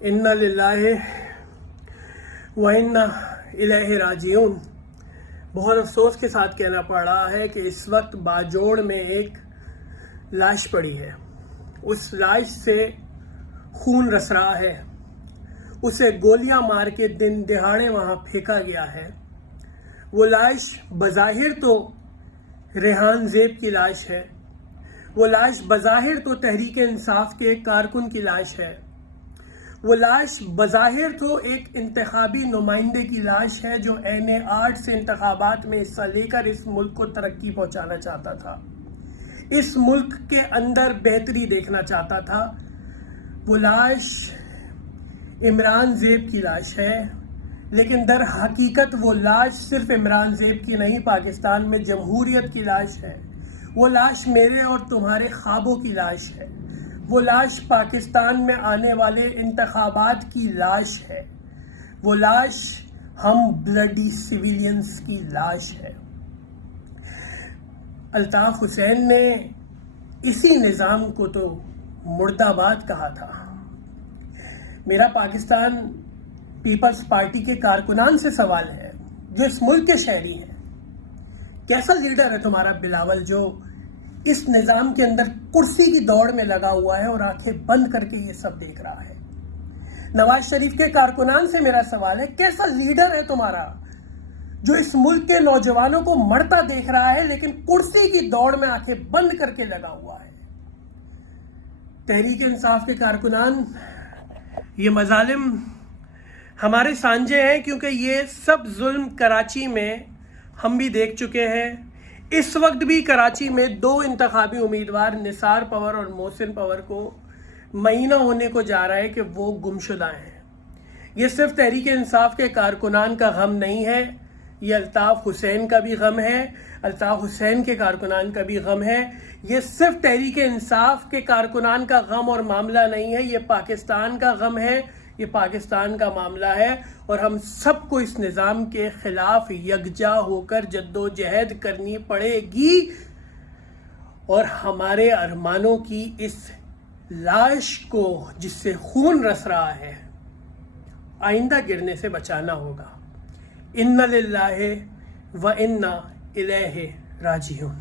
इन्ना लिल्लाहि व इन्ना इलैहि राजिऊन। बहुत अफसोस के साथ कहना पड़ रहा है कि इस वक्त बाजोड़ में एक लाश पड़ी है। उस लाश से खून रस रहा है। उसे गोलियां मार के दिन दिहाड़े वहां फेंका गया है। वो लाश बज़ाहिर तो रेहान ज़ेब की लाश है। वो लाश बज़ाहिर तो तहरीक इंसाफ के एक कारकुन की लाश है। वो लाश बज़ाहिर तो एक इंतखाबी नुमाइंदे की लाश है जो ऐने आर्ट से इंतखाबात में हिस्सा लेकर इस मुल्क को तरक्की पहुंचाना चाहता था, इस मुल्क के अंदर बेहतरी देखना चाहता था। वो लाश इमरान ज़ेब की लाश है, लेकिन दर हकीकत वो लाश सिर्फ इमरान ज़ेब की नहीं, पाकिस्तान में जमहूरियत की लाश है। वो लाश मेरे और तुम्हारे ख्वाबों की लाश है। वो लाश पाकिस्तान में आने वाले इंतखाबात की लाश है। वो लाश हम ब्लडी सिविलियंस की लाश है। अल्ताफ हुसैन ने इसी निज़ाम को तो मुर्दाबाद कहा था। मेरा पाकिस्तान पीपल्स पार्टी के कारकुनान से सवाल है जो इस मुल्क के शहरी हैं, कैसा लीडर है तुम्हारा बिलावल जो इस निज़ाम के अंदर कुर्सी की दौड़ में लगा हुआ है और आंखें बंद करके ये सब देख रहा है। नवाज शरीफ के कारकुनान से मेरा सवाल है, कैसा लीडर है तुम्हारा जो इस मुल्क के नौजवानों को मरता देख रहा है लेकिन कुर्सी की दौड़ में आंखें बंद करके लगा हुआ है। तहरीक इंसाफ के कारकुनान, ये मजालिम हमारे सांझे हैं क्योंकि ये सब जुल्म कराची में हम भी देख चुके हैं। इस वक्त भी कराची में दो इंतखाबी उम्मीदवार निसार पवर और मोहसिन पवर को महीना होने को जा रहा है कि वो गुमशुदा हैं। ये सिर्फ तहरीक इंसाफ के कारकुनान का गम नहीं है, ये अल्ताफ हुसैन का भी गम है, अल्ताफ हुसैन के कारकुनान का भी गम है। ये सिर्फ तहरीक इंसाफ के कारकुनान का गम और मामला नहीं है, ये पाकिस्तान का गम है, ये पाकिस्तान का मामला है। और हम सबको इस निज़ाम के खिलाफ यकजा होकर जद्दोजहद करनी पड़ेगी और हमारे अरमानों की इस लाश को जिससे खून रस रहा है आइंदा गिरने से बचाना होगा। इन्ना लिल्लाहि व इन्ना इलैहि राजिऊन।